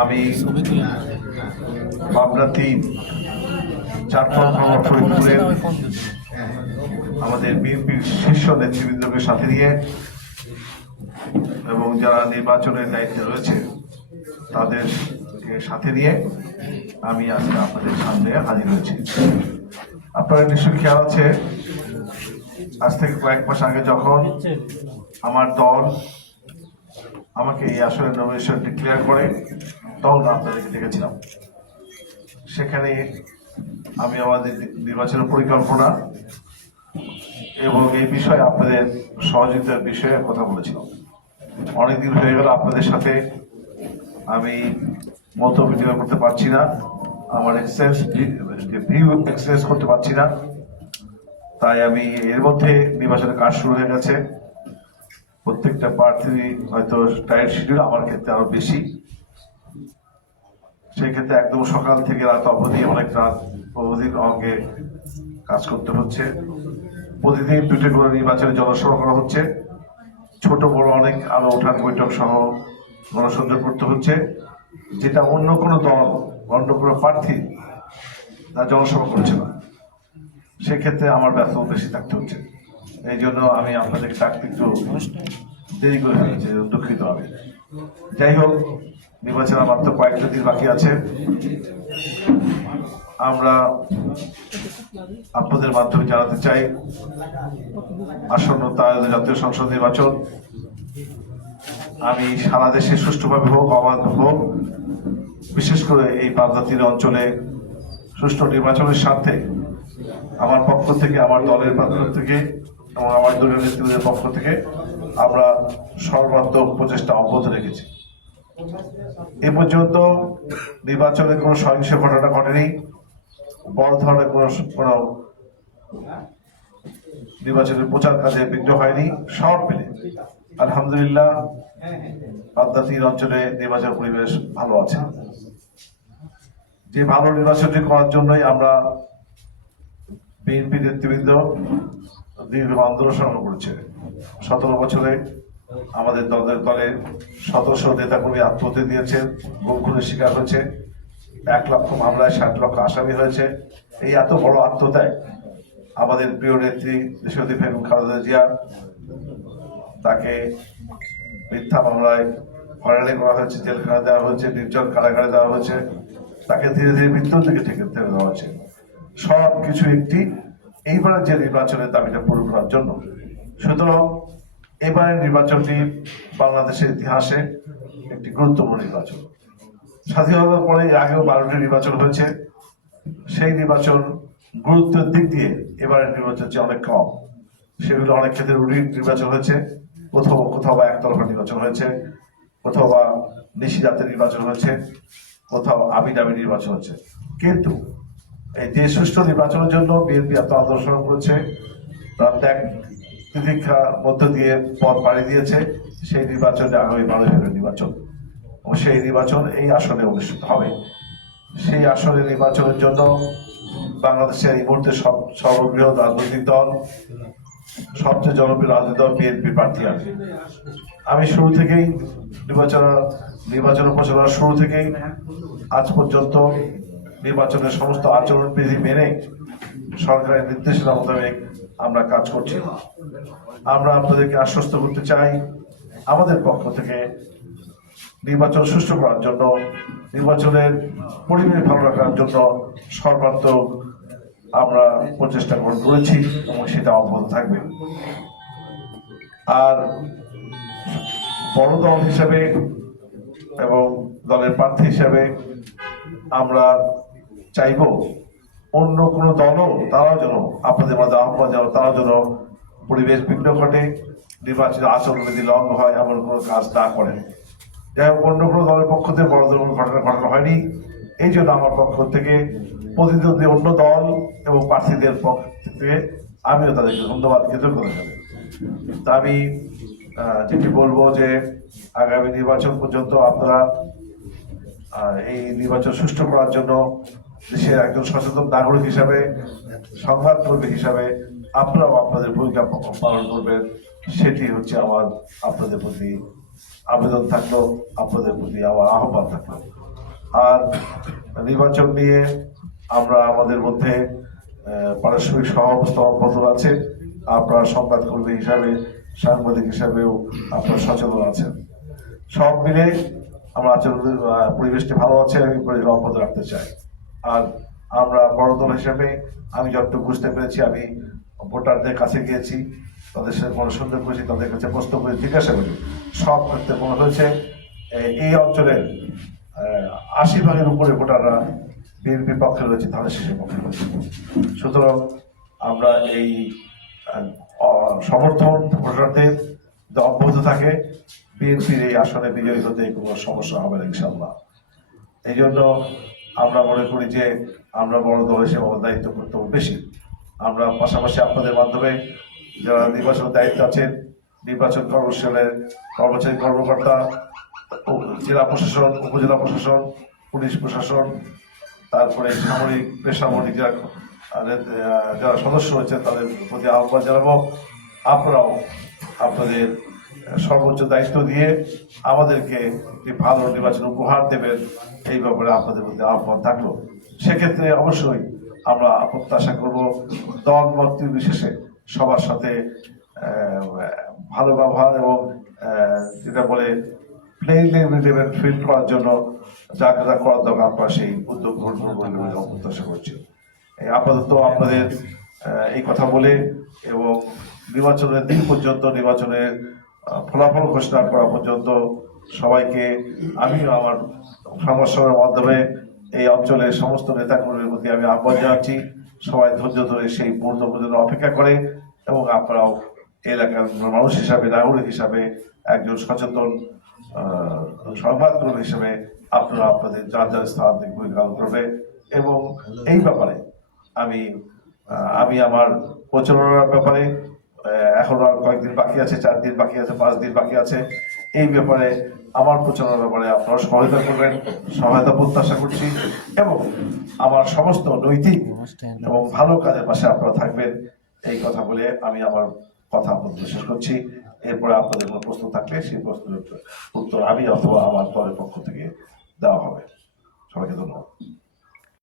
আমি পাবনা 3 ফরিদপুরের আমাদের বিএনপির শীর্ষ নেতৃবৃন্দকে সাথে নিয়ে এবং যারা নির্বাচনের দায়িত্বে রয়েছে তাদেরকে সাথে নিয়ে আমি আজকে আপনাদের সামনে হাজির হয়েছি। আপনারা নিশ্চয়ই খেয়াল আছে, আজ থেকে কয়েক মাস আগে যখন আমার দল আমাকে এই আসলে নমিনেশন ডিক্লেয়ার করে তখন আপনাদেরকে দেখেছিলাম। সেখানে আমি আমাদের নির্বাচনের পরিকল্পনা এবং এই বিষয়ে আপনাদের সহযোগিতার বিষয়ে কথা বলেছিলাম। অনেকদিন হয়ে গেল আপনাদের সাথে আমি মত বিনিময় করতে পারছি না, আমার ভিউ এক্সপ্রেস করতে পারছি না। তাই আমি এর মধ্যে নির্বাচনের কাজ শুরু হয়ে গেছে। প্রত্যেকটা প্রার্থী হয়তো টাইট শিডিউল, আমার ক্ষেত্রে আরো বেশি। সেই ক্ষেত্রে একদম সকাল থেকে রাত অবধি অনেক রাত অবধি আমাকে কাজ করতে হচ্ছে। প্রতিদিন 2টি করে নির্বাচনে জনসভা করা হচ্ছে, ছোট বড় অনেক আলো ওঠান বৈঠক সহ গণসংযোগ করতে হচ্ছে, যেটা অন্য কোনো দল অন্য কোনো প্রার্থী তার জনসভা করছে না। সেক্ষেত্রে আমার ব্যস্ততা বেশি থাকতে হচ্ছে। এই জন্য আমি আপনাদের ডাকতে একটু দেরি করে ফেলেছি, দুঃখিত আমি। যাই হোক, নির্বাচন মাত্র কয়েকটা দিন বাকি আছে। আমরা আপনাদের মাধ্যমে জানাতে চাই, আসন্ন জাতীয় সংসদ নির্বাচন আমি সারা দেশে সুষ্ঠুভাবে হোক, অবাধ হোক, বিশেষ করে এই পাবনা 3 অঞ্চলে সুষ্ঠু নির্বাচনের স্বার্থে আমার পক্ষ থেকে, আমার দলের পক্ষ থেকে এবং আমার দলীয় নেতৃত্বের পক্ষ থেকে আমরা সর্বাত্মক প্রচেষ্টা অব্যাহত রেখেছি। এ পর্যন্ত নির্বাচনে কোনো সহিংস ঘটনা ঘটেনি, বড় ধরনের কোনো নির্বাচনের প্রচার কাজে বিঘ্ন হয়নি। সব মিলে আলহামদুলিল্লাহ পাবনা 3 অঞ্চলে নির্বাচন পরিবেশ ভালো আছে। যে ভালো নির্বাচনটি করার জন্যই আমরা বিএনপি নেতৃবৃন্দ দীর্ঘ আন্দোলন সংগ্রাম করেছে। 17 বছরে আমাদের দলের 1700 নেতাকর্মী আত্মহত্যা দিয়েছেন, গুম খুনের শিকার হয়েছে, 1 লক্ষ মামলায় 60 লক্ষ আসামি হয়েছে। এই এত বড় আত্মত্যাগ আমাদের প্রিয় নেত্রী দেশনেত্রী বেগম খালেদা জিয়া, তাকে মিথ্যা মামলায় হয়রানি করা হয়েছে, জেলখানা দেওয়া হয়েছে, নির্জন কারাগারে দেওয়া হয়েছে, তাকে ধীরে ধীরে মৃত্যুর দিকে ঠেলে দেওয়া হয়েছে। সব কিছু একটি এইবারের যে নির্বাচনের দাবিটা পূরণ করার জন্য। সুতরাং এবারের নির্বাচনটি বাংলাদেশের ইতিহাসে একটি গুরুত্বপূর্ণ নির্বাচন। স্বাধীনতার পরে আগেও 12টি নির্বাচন হয়েছে, সেই নির্বাচন গুরুত্বের দিক দিয়ে এবারের নির্বাচন চেয়ে অনেক কম। সেগুলো অনেক ক্ষেত্রে রুটিন নির্বাচন হয়েছে, কোথাও বা একতরফা নির্বাচন হয়েছে, কোথাও বা নিশিরাতের নির্বাচন হয়েছে, কোথাও আবিদাবি নির্বাচন হচ্ছে। কিন্তু এই যে সুষ্ঠু নির্বাচনের জন্য বিএনপি এত আন্দোলন করেছে, তার ত্যাগ তিতিক্ষার মধ্য দিয়ে পথ পাড়ি দিয়েছে। সেই নির্বাচনে আগামী 12 ফেব্রুয়ারি নির্বাচন, ও সেই নির্বাচন এই আসনে অনুষ্ঠিত হবে। সেই আসনে নির্বাচনের জন্য বাংলাদেশের এই মুহূর্তে সর্ববৃহৎ রাজনৈতিক দল, সবচেয়ে জনপ্রিয় রাজনৈতিক দল বিএনপি প্রার্থী আছে। আমি শুরু থেকেই নির্বাচন প্রচারণার শুরু থেকেই আজ পর্যন্ত নির্বাচনের সমস্ত আচরণবিধি মেনে সরকারের নির্দেশনা মোতাবেক আমরা কাজ করছি। আমরা আপনাদেরকে আশ্বস্ত করতে চাই, আমাদের পক্ষ থেকে নির্বাচন সুষ্ঠু করার জন্য, নির্বাচনের পরিবেশ ভালো রাখার জন্য সর্বাত্মক আমরা প্রচেষ্টা গ্রহণ করেছি এবং সেটা অব্যাহত থাকবে। আর বড় দল হিসাবে এবং দলের প্রার্থী হিসাবে আমরা চাইব অন্য কোনো দলও তারাও যেন আপনাদের মাঝে আহ্বান যেন তারা যেন পরিবেশ বিঘ্ন ঘটে, নির্বাচনের আচরণবিধি লঙ্ঘন হয়, এমন কোনো কাজ না করে। যাই হোক, অন্য কোনো দলের পক্ষ থেকে বড় ধরনের ঘটনা হয়নি। এই জন্য আমার পক্ষ থেকে প্রতিদ্বন্দ্বী অন্য দল এবং প্রার্থীদের পক্ষ থেকে আমিও তাদেরকে ধন্যবাদ, কৃতজ্ঞতা জানাই। তা আমি যেটি বলবো যে আগামী নির্বাচন পর্যন্ত আপনারা এই নির্বাচন সুষ্ঠু করার জন্য দেশের একজন সচেতন নাগরিক হিসাবে, সংবাদকর্মী হিসাবে আপনারাও আপনাদের ভূমিকা পালন করবেন। সেটি হচ্ছে আমার আপনাদের প্রতি আবেদন থাকলো, আপনাদের প্রতি আমার আহ্বান থাকলো। আর নির্বাচন নিয়ে আমরা আমাদের মধ্যে পারস্পরিক সহাবস্থা অব্যাহত আছে। আপনারা সংবাদকর্মী হিসাবে, সাংবাদিক হিসাবেও আপনারা সচেতন আছেন। সব মিলে আমরা আচরণ পরিবেশটি ভালো আছে, আমি পরিবেশ অব্যাহত রাখতে চাই। আর আমরা বড় দল হিসেবে আমি যতটুকু বুঝতে পেরেছি, আমি ভোটারদের কাছে গিয়েছি, তাদের সাথে পরামর্শ করেছি, তাদের কাছে প্রশ্ন করে জিজ্ঞাসা করি, সব ক্ষেত্রে মনে হয়েছে এই অঞ্চলের 80% উপরে ভোটাররা বিএনপির পক্ষে রয়েছে, ধানের শীষের পক্ষে রয়েছে। সুতরাং আমরা এই সমর্থন ভোটারদের অব্যাহত থাকে, বিএনপির এই আসনে বিজয়ী হতে কোনো সমস্যা হবে না ইনশাল্লাহ। এই জন্য আমরা মনে করি যে আমরা বড় দল হিসেবে আমাদের দায়িত্ব কর্তব্য বেশি। আমরা পাশাপাশি আপনাদের মাধ্যমে যারা নির্বাচন দায়িত্ব আছেন, নির্বাচন কমিশনের কর্মচারী কর্মকর্তা, জেলা প্রশাসন, উপজেলা প্রশাসন, পুলিশ প্রশাসন, তারপরে সামরিক বেসামরিক যারা সদস্য রয়েছেন তাদের প্রতি আহ্বান জানাবো, আপনারাও আপনাদের সর্বোচ্চ দায়িত্ব দিয়ে আমাদেরকে একটি ভালো নির্বাচন উপহার দেবেন, এই ব্যাপারে আপনাদের মধ্যে আহ্বান থাকলো। সেক্ষেত্রে অবশ্যই আমরা প্রত্যাশা করব দল মত বিশেষে সবার সাথে ভালো ব্যবহার এবং যেটা বলে প্লেইনলি ফিল করার জন্য যা যা করার দরকার আপনারা সেই উদ্যোগ গ্রহণ করবেন বলে প্রত্যাশা করছি। আপাতত আপনাদের এই কথা বলে এবং নির্বাচনের দিন পর্যন্ত, নির্বাচনের ফলাফল ঘোষণা করা পর্যন্ত সবাইকে আমি আমার সংবাদের মাধ্যমে এই অঞ্চলের সমস্ত নেতাকর্মীর প্রতি আমি আহ্বান জানাচ্ছি, সবাই ধৈর্য ধরে সেই মুহূর্ত পর্যন্ত অপেক্ষা করে এবং আপনারাও এলাকার মানুষ হিসাবে, নাগরিক হিসাবে, একজন সচেতন সংবাদকর্মী হিসেবে আপনারা আপনাদের যার যার স্থান থেকে ভূমিকা পালন করবে। এবং এই ব্যাপারে আমি আমার প্রচারণার ব্যাপারে এখনো আর কয়েকদিন বাকি আছে, 4 দিন বাকি আছে, 5 দিন বাকি আছে। এই ব্যাপারে আমার প্রচারণার ব্যাপারে আপনারা সহায়তা করবেন, সহায়তা প্রত্যাশা করছি এবং আমার সমস্ত নৈতিক এবং ভালো কাজের পাশে আপনারা থাকবেন, এই কথা বলে আমি আমার কথা আপনাদের শেষ করছি। এরপরে আপনাদের কোনো প্রশ্ন থাকলে সেই প্রশ্নের উত্তর আমি অথবা আমার দলের পক্ষ থেকে দেওয়া হবে। সবাইকে ধন্যবাদ।